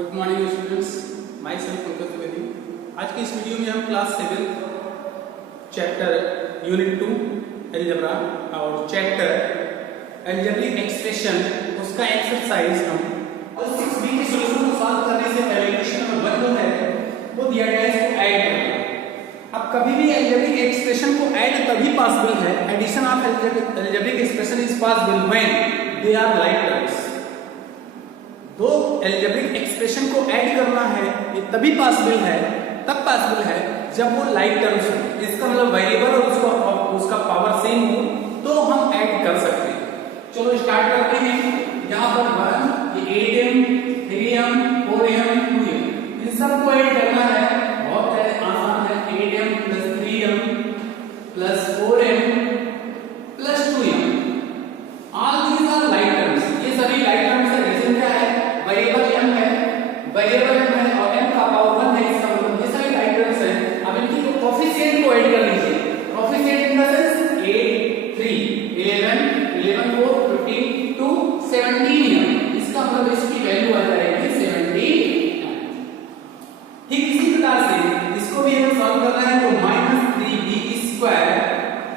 Good morning students, my self Pankaj Dwivedi. आज की इस वीडियो में हम क्लास 7 चैप्टर यूनिट 2 अलजेब्रा और चैप्टर अलजेब्रिक एक्सप्रेशन उसका एक्सरसाइज हम और 6b के सॉल्यूशन को सॉल्व करने से पहले क्वेश्चन नंबर 1 जो है वो दिया गया है, इसको ऐड करना। अब कभी भी अलजेब्रिक एक्सप्रेशन को ऐड तभी पॉसिबल है, addition of algebraic expression is possible when they are like terms. तो अलजेब्रिक एक्सप्रेशन को ऐड करना है ये तभी पॉसिबल है, तब पॉसिबल है जब वो लाइक टर्म्स हो। इसका मतलब वेरिएबल और उसका पावर सेम हो तो हम ऐड कर सकते हैं। चलो स्टार्ट करते हैं। यहाँ पर 1 ये 8m 3m 4m 2m इन सबको ऐड करना है। बहुत आसान है। 8m + 3m + 4m + 2m all these are like terms. ये सभी लाइक टर्म्स है। रीजन क्या है? वेरिएबल m है, वेरिएबल m है और m का पावर 1 है। इसका मतलब ये सभी लाइक टर्म्स हैं। अब इनकी कोएफिशिएंट को ऐड कर लीजिए। कोएफिशिएंट इन द सेंस 8 3 11 11 4 15 2 17 इसका मतलब इसकी वैल्यू आ जाएगी 17। ठीक इसी प्रकार से इसको भी हमें सॉल्व करना है तो -3b²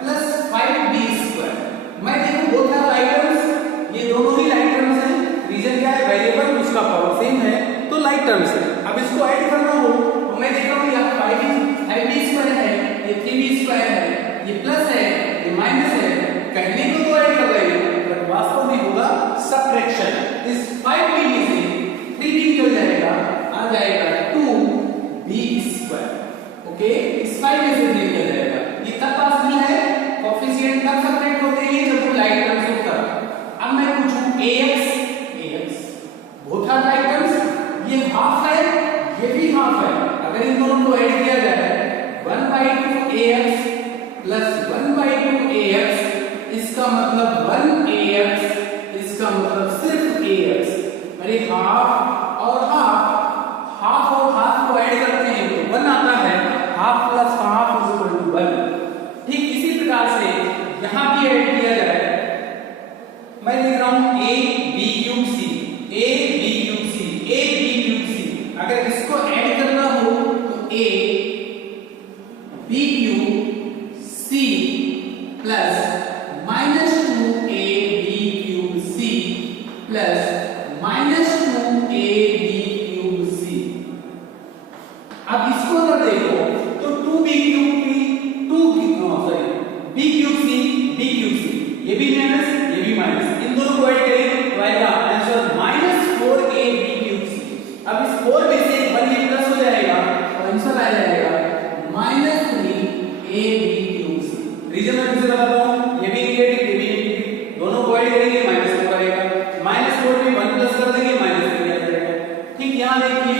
+ 5b²। मैं देखो बोथ आर लाइक टर्म्स, ये दोनों ही लाइक टर्म्स हैं। रीजन क्या है? वेरिएबल उसका पावर सेम है तो लाइक टर्म्स है। अब इसको ऐड करना हो तो मैं देख रहा हूं यहाँ 5b² है, ये 3b² है, ये प्लस है, ये माइनस है। कहने को तो ऐड कर रहे हैं बट वास्तव में होगा सबट्रैक्शन। इस 5b में से 3b निकल जाएगा, आ जाएगा 2b²। ओके, इस 5 में से 3 निकल जाएगा। ये तब पॉसिबल है, कोएफिशिएंट तब सबट्रैक्ट होते हैं जब वो लाइक टर्म्स होता है। अब मैं पूछूं ax both are like terms, ये हाफ है, ये भी हाफ है। अगर इन दोनों को ऐड किया जाए 1/2ax + 1/2ax इसका मतलब 1ax, इसका मतलब सिर्फ ax। अरे हाफ और हाफ को ऐड करते हैं तो 1 आता है। Half + half = 1। ठीक इसी प्रकार से यहां भी ऐड किया जाए, मैं लिख रहा हूं a/b³ अगर इसको ऐड करना हो तो a/b³ + -2ab³c अब इसको अगर देखो तो b³c ये भी माइनस ये भी माइनस, इन दोनों को ऐड करें तो आएगा आंसर -4ab³c। अब इस 4 में से 1 ये प्लस हो जाएगा और आंसर आ जाएगा -3ab³c। रीजन मैं किसे बताता हूं, ये भी नेगेटिव ये भी नेगेटिव, दोनों को ऐड करेंगे माइनस हो जाएगा। -4 में 1 प्लस कर देंगे माइनस हो जाएगा। ठीक यहां देखिए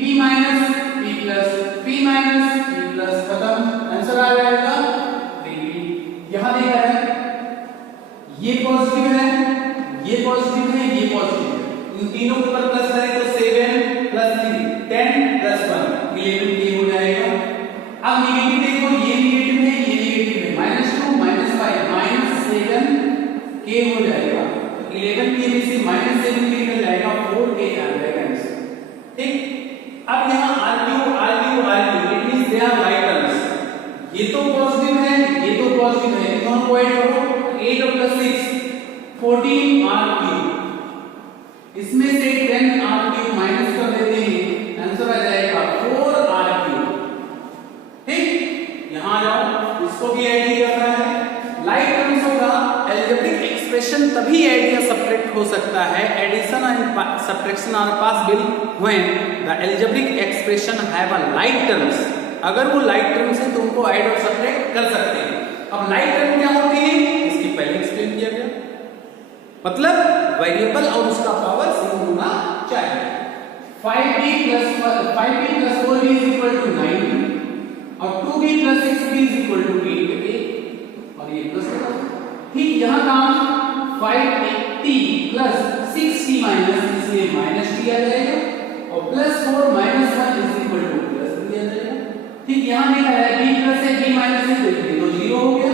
p minus p plus p minus p plus खत्म, आंसर आ जाएगा 3b। यहां देखा है ये पॉजिटिव है, ये पॉजिटिव है, ये पॉजिटिव है। इन तीनों के ऊपर प्लस करें तो 7 + 3 10 + 1 11 ये हो जाएगा। अब नेगेटिव देखो, ये नेगेटिव है, ये नेगेटिव है। -2 -5 -7 k हो जाएगा। 11 के में से -7 के निकल जाएगा, 4 k आ जाएगा आंसर। ठीक, अब यहां r³ it means they are like terms. ये तो पॉजिटिव है, ये तो पॉजिटिव है, इन दोनों को ऐड करो 8 + 6 14 r³। इसमें से 10 r³ माइनस कर देते हैं, आंसर आ जाएगा 4 r³। ठीक, यहां आ जाओ, इसको भी ऐड ही करना है। लाइक टर्म्स होगा, अलजेब्रिक एक्सप्रेशन तभी ऐड या सबट्रैक्ट हो सकता है, addition and subtraction are possible when the algebraic expression have a like terms. अगर वो लाइक टर्म्स है तो उनको ऐड और सबट्रैक्ट कर सकते हैं। अब लाइक टर्म क्या होती है इसकी पहले एक्सप्लेन किया गया, मतलब वेरिएबल और उसका पावर सेम होना चाहिए। 5b + 4b = 9 और 2b + 6b = 8 और ये प्लस होगा। ठीक यहां काम 5t + 6t माइनस, इसलिए माइनस t आ जाएगा और +4 - 1 = प्लस दिया जाएगा। ठीक यहां देखा है b प्लस है b माइनस है तो 0 हो गया,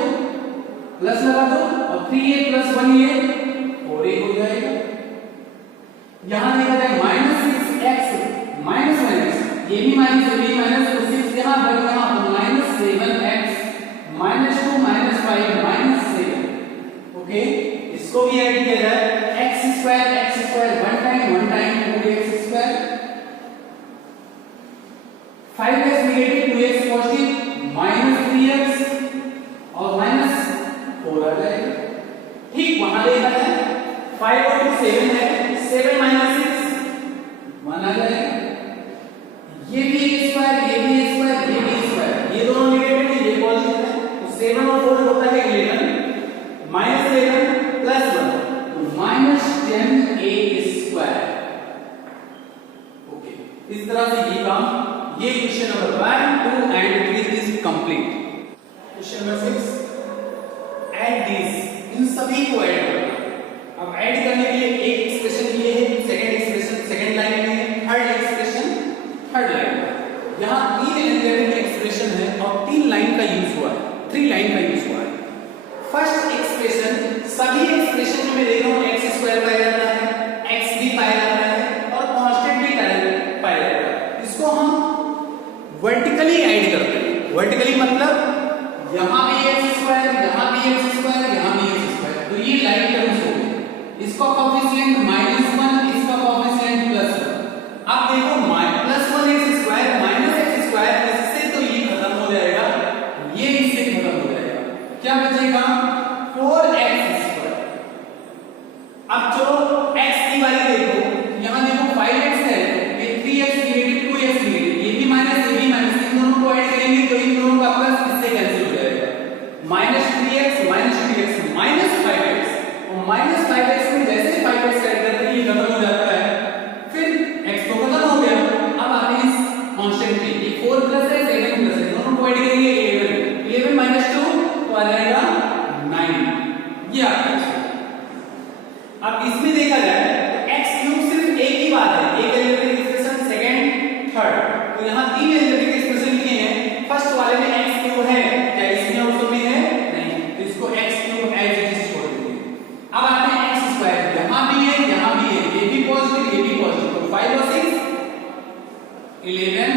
प्लस लगा दो और 3a + 1a 4a हो जाएगा। यहां देखा जाए -6x ये भी माइनस ये भी माइनस, तो 6 यहाँ बन यहाँ minus 7x minus 2 minus 5 minus 7। Okay, इसको भी ऐड किया जाए, x square one time 2x square, 5x negative 2x positive minus 3x और माइनस 4 आ जाएगा। ठीक वहां देखा है 5 और 2 7 है, 7 माइनस 6 1 आ जाएगा। ये भी स्क्वायर ये भी स्क्वायर ये भी स्क्वायर, ये दोनों नेगेटिव है ये पॉजिटिव है, तो 7 और 4 होता है 11 माइनस 11 प्लस 1 तो माइनस 10a स्क्वायर। ओके, इस तरह से ये काम, ये question number 1 2 and 3 is complete. Question number 6, add this, इन सभी को ऐड करना। अब ऐड करने के लिए एक एक्सप्रेशन ये है, सेकंड एक्सप्रेशन सेकंड लाइन में है, थर्ड एक्सप्रेशन थर्ड लाइन में। यहां 3 एलिमेंट एक्सप्रेशन है और 3 लाइन का यूज हुआ है, 3 लाइन का यूज हुआ है। फर्स्ट एक्सप्रेशन, सभी एक्सप्रेशन में मैं देख रहा हूं x स्क्वायर पाया जाता है, x भी पाया जाता है और कांस्टेंट भी पाया जाता है। इसको हम वर्टिकली ऐड करते हैं। वर्टिकली मतलब यहां भी x स्क्वायर यहां भी x स्क्वायर यहां भी x स्क्वायर, तो ये लाइन टर्म्स हो गए। इसका कोएफिशिएंट -1, इसका कोएफिशिएंट +1। अब देखो +1x square minus x square, इससे तो ये खत्म हो जाएगा, ये इससे खत्म हो जाएगा, क्या बचेगा 4x स्क्वायर। अब जो x की वाली देखो, यहां देखो 5x है, ये 3x नेगेटिव 2x नेगेटिव, ये भी माइनस ये भी माइनस, इन दोनों को ऐड करेंगे तो इन दोनों का प्लस इससे कैंसिल हो जाएगा, -3x -3x -5x और -5x में जैसे 5x ऐड करते हैं ये खत्म हो जाता है, फिर x तो खत्म हो गया। अब आते हैं इस कांस्टेंट पे, ये 4 प्लस है 7 प्लस है, दोनों को ऐड करेंगे 11 -2 तो आ जाएगा 9, ये आ गया। अब इसमें देखा जाए तो x क्यूब सिर्फ एक ही बात है, एक एलिमेंट एक्सप्रेशन सेकंड थर्ड, तो यहां 3 एलिमेंट एक्सप्रेशन लिखे हैं। फर्स्ट वाले में x क्यूब है, क्या इसमें और उसमें है नहीं, तो इसको x cube as it is छोड़ देंगे। अब आते हैं x स्क्वायर, यहां भी है यहां भी है, ये भी पॉजिटिव ये भी पॉजिटिव, तो 5 और 6 11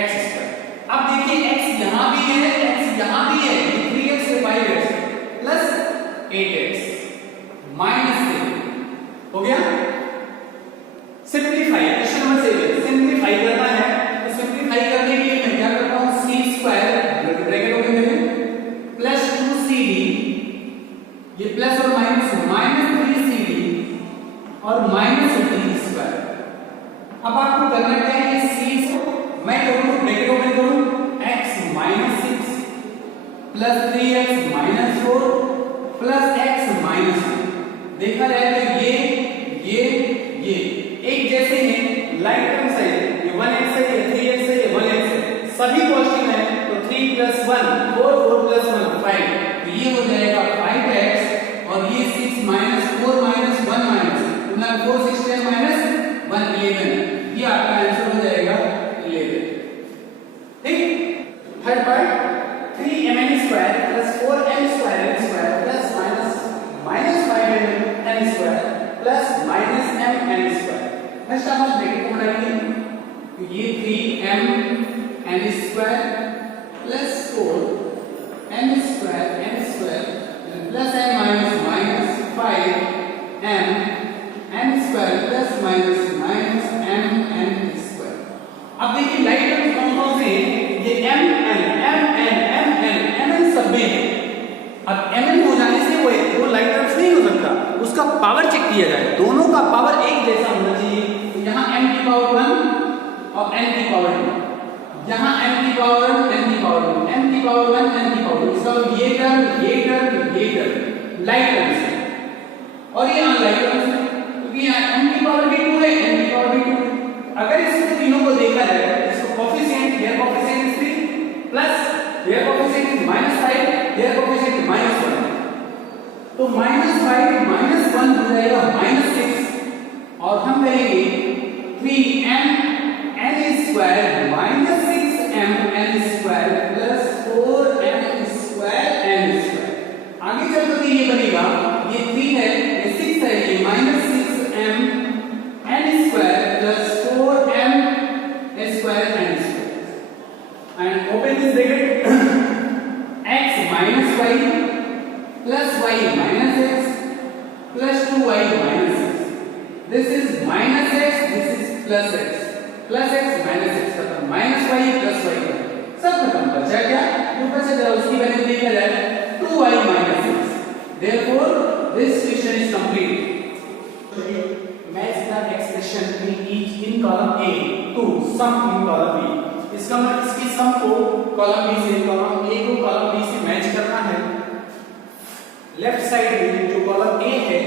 x स्क्वायर। अब देखिए x यहां भी है x यहां भी है, ये 3x से 5x प्लस 8x माइनस 7 हो गया। सिंपलीफाई, क्वेश्चन नंबर 7 सिंपलीफाई करना है, तो सिंपलीफाई करने के लिए मैं क्या करता हूं, c स्क्वायर ब्रैकेट ओपन करके प्लस 2cd, ये प्लस और माइनस -3cd और -3 स्क्वायर। अब आपको करना क्या है, ये c को मैं करूं ब्रैकेट ओपन करूं, x -6 plus 3x -4 plus x -2। देखा जाए तो ये एक जैसे हैं, लाइक टर्म्स है, ये 1x है ये 3x है ये 1x है, सभी पॉजिटिव है, तो 3 + 1 4 4 + 1 5, तो ये हो जाएगा 5x और ये 6 -4 -1 मतलब 4 6 10 -1 11, ये आपका आंसर हो जाएगा 11। ठीक, third part 3mn² + 4m² plus -5mn² next हम ब्रैकेट को बनाएंगे, तो ये 3mn² plus 4m² plus m minus 5mn² plus -mn²। अब देखिए लाइक टर्म्स कौन से हैं, ये mn सब में है। अब mn हो जाने से वो लाइक टर्म्स नहीं हो सकता, उसका पावर चेक किया जाए, दोनों का पावर एक जैसा होना चाहिए। तो यहाँ m की पावर 1 और n की पावर 2, यहाँ m की पावर 1 n की पावर 2, m की पावर 1 n की पावर 2, इसका ये टर्म लाइक टर्म्स है और ये अनलाइक टर्म्स है, क्योंकि यहाँ m की पावर भी 2 है n की पावर भी 2 है। अगर इसको तीनों को देखा जाए, इसको coefficient here coefficient 3 plus here coefficient -5 here coefficient -1, तो -5 -1 हो जाएगा -6 और हम कहेंगे 3mn² -6mn² प्लस 4m²n²। आगे चलकर तो ये बनेगा, ये 3 है ये 6 है, ये -6mn² plus 4m is minus x, this is plus x. Plus x minus x खत्म, माइनस y प्लस y सब खत्म। बचा क्या? जो बचा जरा उसकी वैल्यू देखा जाए 2y minus x. Therefore, this question is complete. Match the expression in each in column A to sum in column B. इसका मतलब इसकी सम को कॉलम B से कॉलम A को कॉलम B से मैच करना है। लेफ्ट साइड में जो कॉलम A है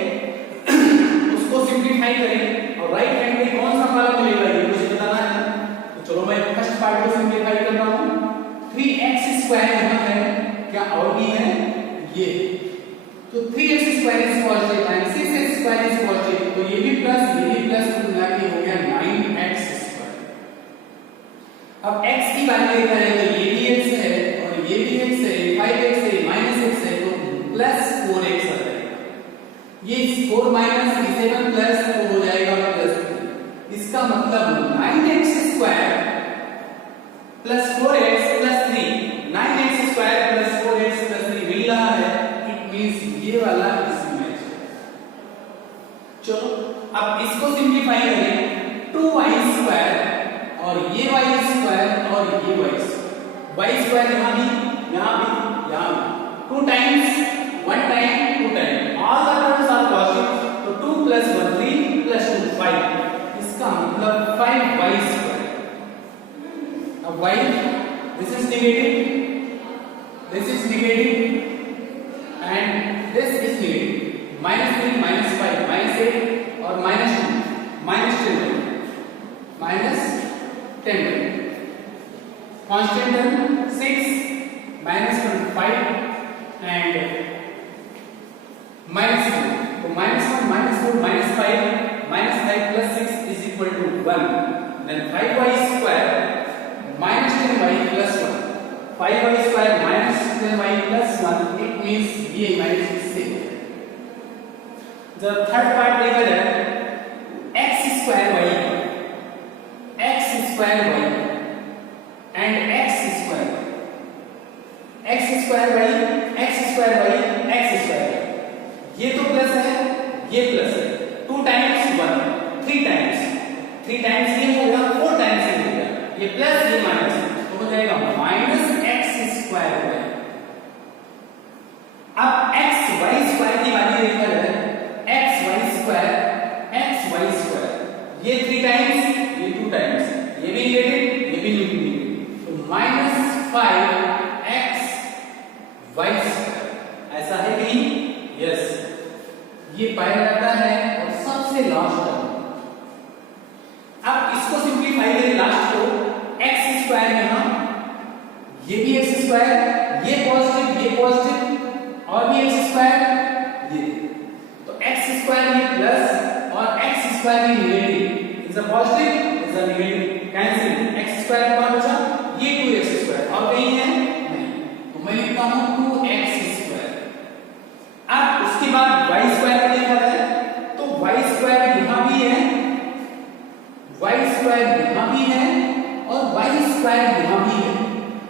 उसको सिंपलीफाई करें और राइट हैंड में कौन सा कॉलम मिलेगा ये मुझे बताना है। तो चलो मैं फर्स्ट पार्ट को सिंपलीफाई कर रहा हूं। 3x स्क्वायर यहां है, क्या और भी है ये, तो 3x square is positive and 6x square is positive, तो ये भी प्लस मिला के हो गया 9x स्क्वायर। अब x की बात करें तो ये भी x है और ये भी x है, 5x है, -x है, तो प्लस 4x आ जाएगा। ये 4 माइनस 7 प्लस तो हो जाएगा प्लस 3। इसका मतलब 9x square plus 4x plus 3, 9x square plus 4x plus 3 मिल रहा है। इट मींस ये वाला इसमें मैच है। चलो अब इसको सिंपलीफाई करें, 2y स्क्वायर और ये y स्क्वायर और ये y स्क्वायर यहां भी 2 times 1 time 2 time, all the terms are positive, तो 2 plus 1 3 plus 2 5, इसका मतलब 5y स्क्वायर। अब y this is negative and this is negative, -3 -5 -8 और -2 -10 constant term 6 -1 5 and -2, तो -1 -4 -5 plus 6 is equal to 1, then 5y square -10y plus 1, 5y square -10y plus 1, it means ये -6। जब third part देखा जाए x square y and x square ये तो plus है, ये प्लस है, 2 टाइम्स 1 3 टाइम्स ये होगा, 4 टाइम्स ये होगा, ये प्लस ये माइनस, तो हो जाएगा -x स्क्वायर y। अब x y स्क्वायर की वैल्यू देखा जाए, x y स्क्वायर ये 3 टाइम्स ये 2 टाइम्स, ये भी नेगेटिव ये भी नेगेटिव, तो -5x y स्क्वायर। ऐसा है कि यस ये पाया जाता है और सबसे लास्ट टर्म। अब इसको सिंपलीफाई करें लास्ट को, x स्क्वायर यहां, ये भी x स्क्वायर, ये पॉजिटिव और भी x स्क्वायर ये, तो x स्क्वायर ये प्लस और x स्क्वायर ये negative, is a positive is a negative, cancel, x square का बचा ये 2x स्क्वायर और कहीं है नहीं, तो मैं लिखता हूं 2x स्क्वायर। अब उसके बाद y स्क्वायर का देखा जाए तो y स्क्वायर यहां भी है, y स्क्वायर यहां भी है और y स्क्वायर यहां भी है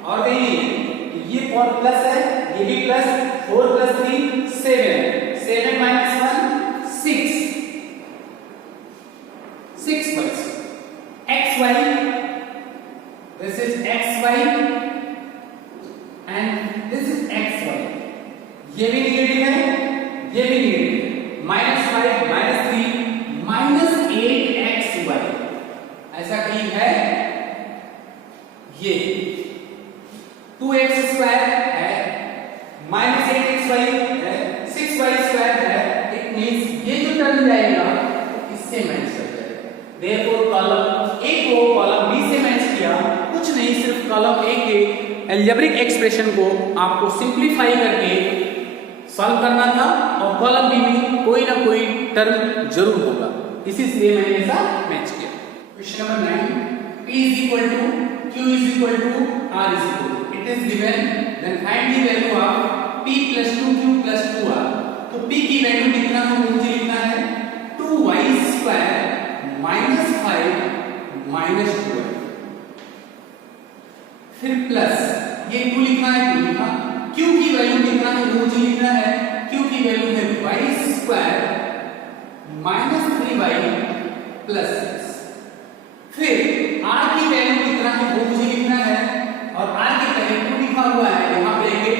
और कहीं नहीं है, तो ये और प्लस है, ये भी plus, 4 plus 3 7 minus 1 6 plus xy, this is xy and this is xy, ये भी नेगेटिव है ये भी नेगेटिव है, -5 -3 -8xy, ऐसा कहीं है, ये 2x स्क्वायर है, -8xy है, 6y स्क्वायर है, इट मींस ये जो टर्म जाएगा इससे मैच कर जाएगा। देयरफॉर कॉलम A को कॉलम B से मैच किया, कुछ नहीं, सिर्फ कॉलम A के अलजेब्रिक एक्सप्रेशन को आपको सिंपलीफाई करके सॉल्व करना था और कॉलम B में कोई ना कोई टर्म जरूर होगा, इसीलिए मैंने ऐसा मैच किया। Question number 9, P is equal to Q is equal to R is equal to, it is given, then find the value of P plus 2Q plus 2R। तो P की वैल्यू कितना है मुझे लिखना है 2y square minus 5 minus 2y, फिर plus ये 2 लिखना है, 2 लिखा, Q की वैल्यू कितना है मुझे लिखना है, Q की वैल्यू है y square minus 3y plus 6। फिर r की वैल्यू कितना है वो मुझे लिखना है, और r की वैल्यू 2 लिखा हुआ है यहां ब्रैकेट,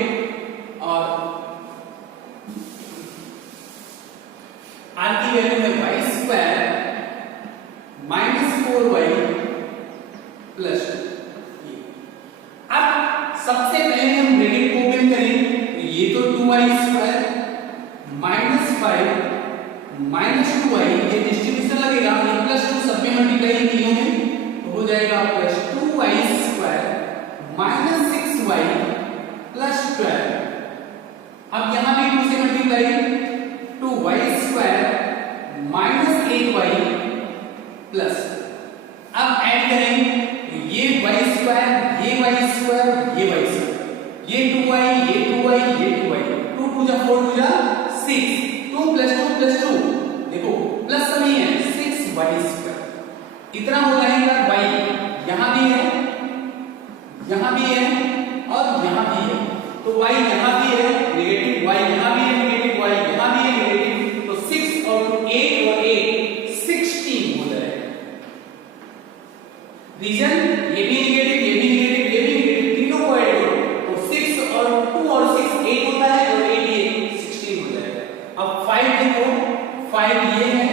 और r की वैल्यू है y square minus 4y plus 2। अब सबसे पहले हम ब्रैकेट को ओपन करेंगे, तो ये तो 2y square minus 5 minus 2y, ये डिस्ट्रीब्यूशन लगेगा, ये प्लस 2 सब में मल्टीप्लाई किए में तो हो जाएगा plus 2y square minus 6y plus 12। अब यहां भी 2 से multiply, 2y square minus 8y plus, अब ऐड करेंगे तो ये y स्क्वायर, ये y स्क्वायर, ये y स्क्वायर, ये 2y, ये 2y, ये 2y, 2 2 जा 4 2 जा 6, 2 प्लस 2 देखो प्लस सभी है 6y स्क्वायर, इतना हो जाएगा y, यहां भी है, यहां भी है, और यहां भी है, तो y यहां भी है नेगेटिव, y यहां भी है नेगेटिव, y यहां भी है नेगेटिव, तो 6 और 8 और 8 16 हो जाएगा। रीजन ये भी नेगेटिव, ये भी नेगेटिव, ये भी नेगेटिव, तीनों को ऐड करो तो 6 और 2 और 6 8 होता है, और 8 ये 16 हो जाएगा। अब 5 देखो, 5 ये है,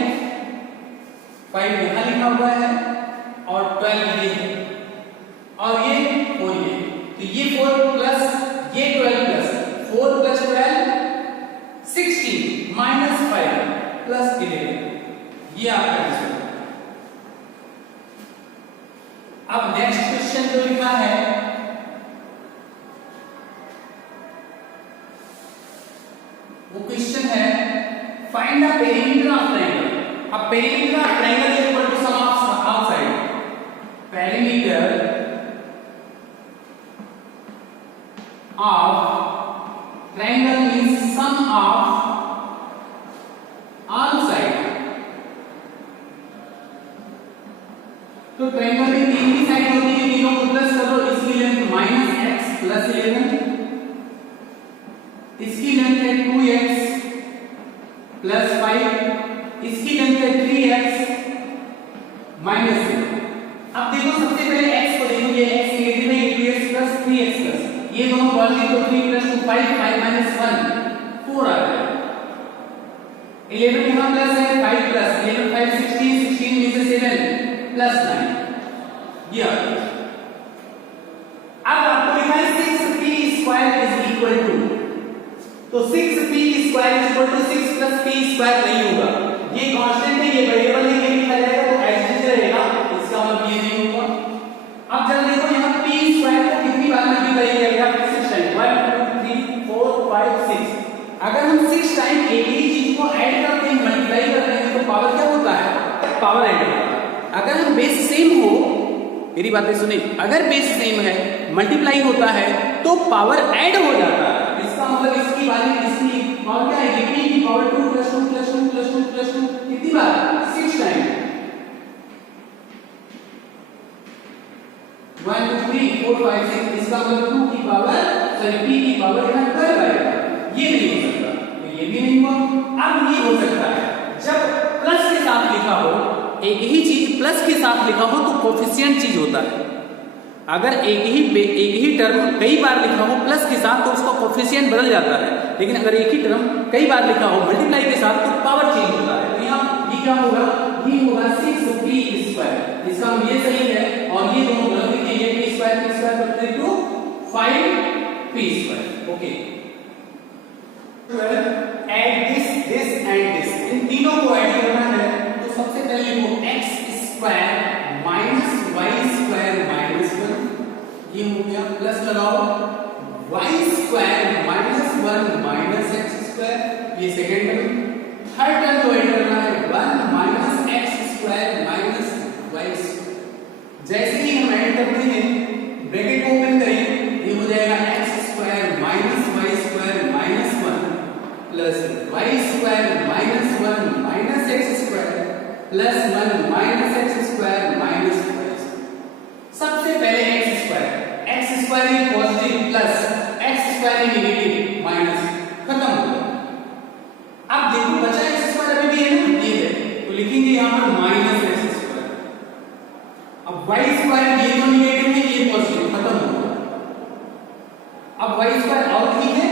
5 यहां लिखा हुआ है, और 12 ये है, और ये 4 ये, तो ये 4 प्लस ये 12 प्लस 4 प्लस 12 16 माइनस 5 प्लस 11, ये आपका आंसर। अब नेक्स्ट क्वेश्चन जो लिखा है वो क्वेश्चन है find the perimeter of triangle. अब perimeter of triangle is equal to sum of outside, perimeter of triangle means sum of all side. तो ट्रायंगल में तीन ही साइड होती है, तीनों को प्लस करो, इसकी लेंथ -x प्लस 11, इसकी लेंथ है 2x प्लस 5, इसकी लेंथ है 3x माइनस 6। अब देखो सबसे पहले x को देखो, ये x नेगेटिव है, ये 2x प्लस 3x प्लस, ये दोनों पॉजिटिव, तो 3 प्लस 2 5, 5 माइनस 1 4 आ गया। 11 यहां प्लस है, 5 प्लस 11 5 16, 16 में से 7 प्लस 9, ये आ गया। अब आपको लिखा है 6p square is equal to, तो 6p square is equal to 6 plus p square नहीं होगा, ये कांस्टेंट है, ये वेरिएबल है, ये लिखा जाएगा तो एज इट इज रहेगा, इसका मतलब ये नहीं होगा। अब जब देखो यहां p स्क्वायर को कितनी बार मल्टीप्लाई किया गया, 6 टाइम, 1 2 3 4 5 6। अगर हम 6 टाइम एक ही चीज को ऐड करते हैं, मल्टीप्लाई करते हैं, तो पावर क्या होता है, पावर ऐड होता है। अगर हम बेस सेम हो, मेरी बातें सुने, अगर बेस सेम है मल्टीप्लाई होता है तो पावर ऐड हो जाता है, इसका मतलब इसकी वाली इसकी पावर क्या है, p की power 2 plus 2 plus 2 plus 2 plus 2 कितनी बार, 6 टाइम, 1 2 3 4 5 6, इसका मतलब 2 की पावर सॉरी p की पावर यहां 12 आएगा, ये नहीं हो सकता, तो ये भी नहीं हुआ। अब ये हो सकता है जब प्लस के साथ लिखा हो, एक ही चीज प्लस के साथ लिखा हो तो कोफिशिएंट चीज होता है, अगर एक ही टर्म कई बार लिखा हो प्लस के साथ तो उसका कोफिशिएंट बदल जाता है, लेकिन अगर एक ही टर्म कई बार लिखा हो मल्टीप्लाई के साथ तो पावर चेंज होता है। तो यहाँ ये क्या होगा, ये होगा 6p स्क्वायर, इसका हम ये सही है, और ये दोनों गलत लिखे, ये p स्क्वायर बदले to 5p square. Okay, add this and this, इन तीनों को ऐड करना है, तो सबसे पहले वो x square minus y square minus 1, ये हो गया, प्लस लगाओ y square minus 1 minus x square, ये सेकंड टर्म। थर्ड टर्म को ऐड करना है 1 minus x square minus y square. जैसे ही हम ऐड करते हैं, ब्रैकेट को ओपन करें, ये हो जाएगा x square minus y square minus 1 plus y square minus 1 minus x square plus 1 minus x square minus y। सबसे पहले x स्क्वायर ही पॉजिटिव प्लस x स्क्वायर ही नेगेटिव माइनस, खत्म हो गया। अब देखो बचा x स्क्वायर अभी भी है ना, ये है, तो लिखेंगे यहां पर माइनस x वाई स्क्वायर ये तो निगेटिव है, ये पॉजिटिव, खत्म हो गया। अब वाई स्क्वायर आउट ही है,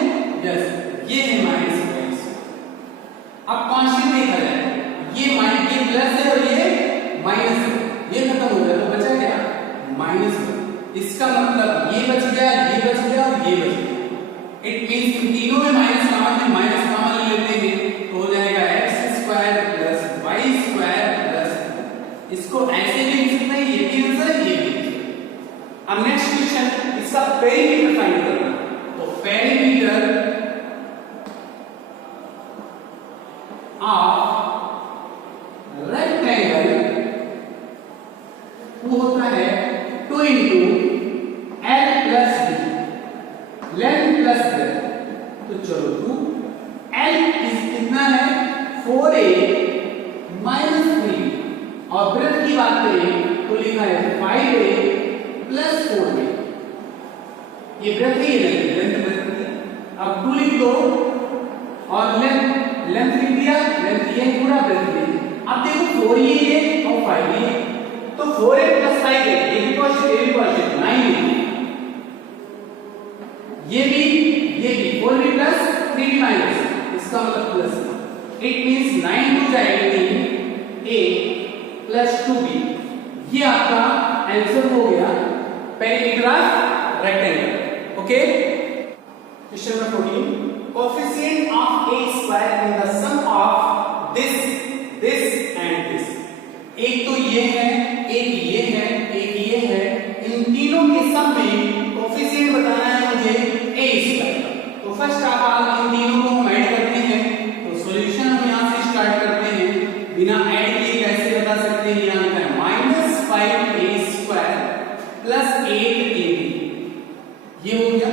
यस, ये है माइनस वाई स्क्वायर। अब कांस्टेंट देखा जाए, ये माइनस, ये प्लस है और ये माइनस है, ये खत्म हो गया, तो बचा क्या, माइनस। इसका मतलब ये बच गया, ये बच गया और ये बच गया। इट मींस इन तीनों में माइनस कॉमन है, माइनस कॉमन ले लेते हैं तो हो जाएगा x square plus y square plus, इसको ऐसे भी लिख सकते हैं, ये भी आंसर है, ये भी। अब नेक्स्ट क्वेश्चन, इसका पेरीमीटर फाइंड करना। तो पेरीमीटर ऑफ रेक्टेंगल वो होता है 2 into L plus B, length plus breadth. तो चलो 2 L इस कितना है 4a minus 3, और ब्रेथ की बात करें तो लिखा है 5a plus 4a। ये ब्रेथ ही है, लेंथ ब्रेथ। अब 2 लिख दो और लेंथ लिख दिया, लेंथ ये पूरा ब्रेथ भी। अब देखो 4a है और 5a है, तो 4a plus 5a, ये भी पॉजिटिव 9 ये भी 4b प्लस 3b माइनस, इसका मतलब प्लस। इट मींस 9 टू जाएगी a प्लस 2b। ये आपका आंसर हो गया perimeter of rectangle. Okay, question number 14, coefficient of a square in the sum of this and this. एक तो ये है, एक ये है, एक ये है, इन तीनों के सम में कोएफिशिएंट बताना है मुझे a स्क्वायर। तो फर्स्ट ऑफ ऑल इन तीनों को हम ऐड करते हैं, तो सॉल्यूशन हम यहां से स्टार्ट करते हैं। बिना ऐड किए कैसे बता सकते हैं, यहां लिखा है -5a स्क्वायर प्लस 8ab, ये हो गया।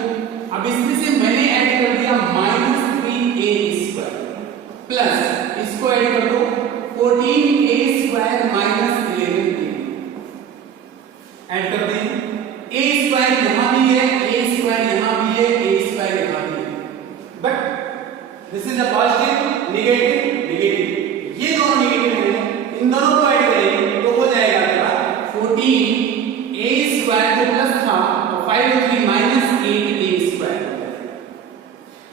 अब इसमें से मैंने ऐड कर दिया -3a स्क्वायर प्लस, इसको ऐड कर दो 14a square minus 11a, add कर दें। a स्क्वायर यहां भी है, a स्क्वायर यहां भी है, a स्क्वायर यहां भी है, but this is a positive negative, ये दोनों नेगेटिव हैं, इन दोनों को ऐड करें तो हो जाएगा क्या 14a स्क्वायर जो प्लस था और 5 और 3 माइनस 8a स्क्वायर।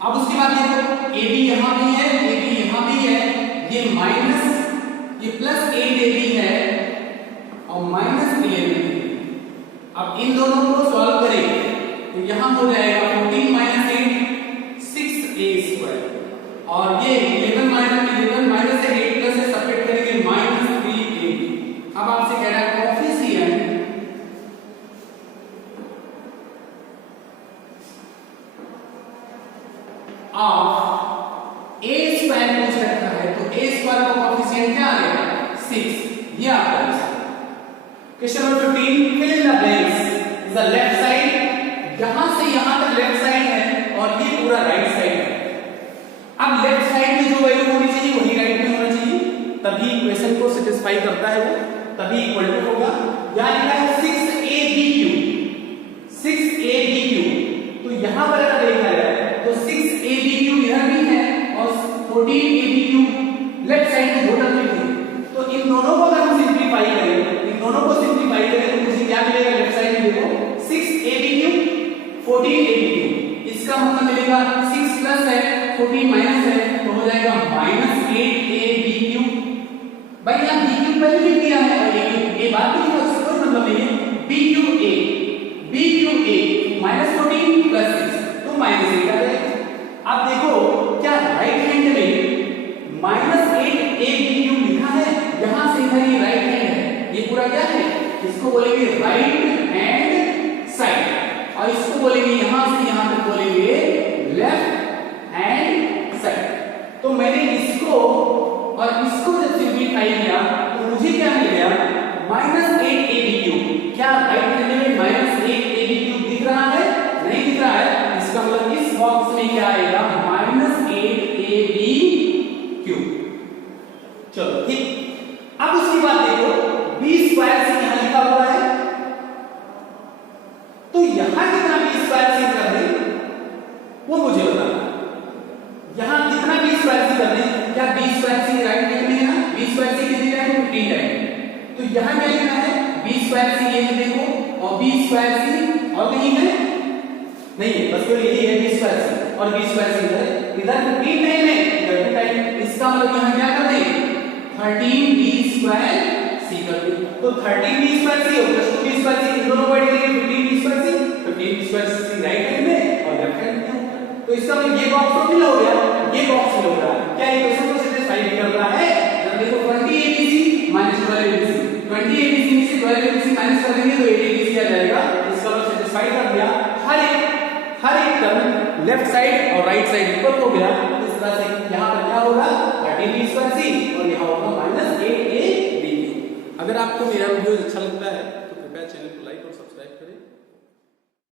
अब उसके बाद देखो a भी यहां भी है, a भी यहां भी है, ये माइनस, ये प्लस 8ab है और माइनस 11ab। अब इन दोनों को सॉल्व करें तो यहां हो जाएगा 14 माइनस 8 6a स्क्वायर, और ये 11 माइनस 8 प्लस से सेपरेट करेंगे -3ab। अब आपसे कह रहा है कोएफिशिएंट ऑफ a स्क्वायर पूछ रखा है, तो a स्क्वायर का कोएफिशिएंट क्या आ गया 6, ये आपका answer. Question number 15, fill in the blanks. The left side, यहां से यहां तक लेफ्ट साइड है और ये पूरा राइट साइड है। अब लेफ्ट साइड में जो वैल्यू होनी चाहिए वही राइट में होना चाहिए, तभी इक्वेशन को सेटिस्फाई करता है वो, तभी इक्वल टू होगा। यहां लिखा है 6ab3, 6ab3, तो यहां पर अगर देखा जाए तो 6ab3 इधर भी है और 14ab3 लेफ्ट साइड में टोटल में है। तो इन दोनों को अगर हम सिंपलीफाई करें, इन दोनों को सिंपलीफाई करें तो मुझे क्या मिलेगा लेफ्ट साइड में, देखो 6ab3 14ab3, इसका मतलब मिलेगा 6 प्लस है 14 माइनस है, तो हो जाएगा -8ab3। भाई यहां b3 पहले लिख दिया है और ये बात भी नहीं, उससे कोई मतलब नहीं है। b3a -14 प्लस 6 तो -8 आ जाएगा। अब देखो क्या राइट हैंड में -8ab3 लिखा है, यहां से इधर ये राइट हैंड है, ये पूरा क्या है, इसको बोलेंगे राइट हैंड साइड, और इसको बोलेंगे यहां से यहां तक बोलेंगे लेफ्ट हैंड साइड। तो मैंने इसको और इसको जब सिंपलीफाई किया तो मुझे क्या मिल गया -8ab3। क्या राइट हैंड में -8ab3 दिख रहा है, नहीं दिख रहा है, इसका मतलब इस बॉक्स में क्या आएगा -8ab3। चलो ठीक। अब उसके बाद देखो b स्क्वायर से यहां लिखा हुआ है, तो यहां कितना b स्क्वायर से कर दे वो मुझे बताना। यहां कितना b स्क्वायर से कर दे, क्या b स्क्वायर से राइट हैंड में है ना, b स्क्वायर से कितनी राइट 15 राइट, तो यहां क्या लिखना है b स्क्वायर सी ये देखो और बी स्क्वायर सी और कहीं है नहीं है, बस केवल यही है बी स्क्वायर सी और बी स्क्वायर सी इधर 15 टाइम है इधर 2 टाइम, इसका मतलब यहां क्या कर दें 13 बी स्क्वायर सी कर दें। तो 13 बी स्क्वायर सी और प्लस 2 बी स्क्वायर सी इन दोनों को ऐड करेंगे 15 बी स्क्वायर सी, 15 बी स्क्वायर सी राइट हैंड में और लेफ्ट हैंड में। तो इसका मतलब ये बॉक्स तो फिल हो गया, ये बॉक्स फिल हो रहा है, क्या इक्वेशन को सेटिस्फाई कर रहा है। जब देखो 20 abc माइनस 12 abc, 20 abc में से 12 abc माइनस कर देंगे तो 8 abc आ जाएगा, इसका मतलब सेटिस्फाई कर दिया। हर एक टर्म लेफ्ट साइड और राइट साइड इक्वल हो गया, इस तरह से यहां पर क्या होगा 13 बी स्क्वायर सी और यहां होगा माइनस 8 ab। अगर आपको मेरा वीडियो अच्छा लगता है तो कृपया चैनल को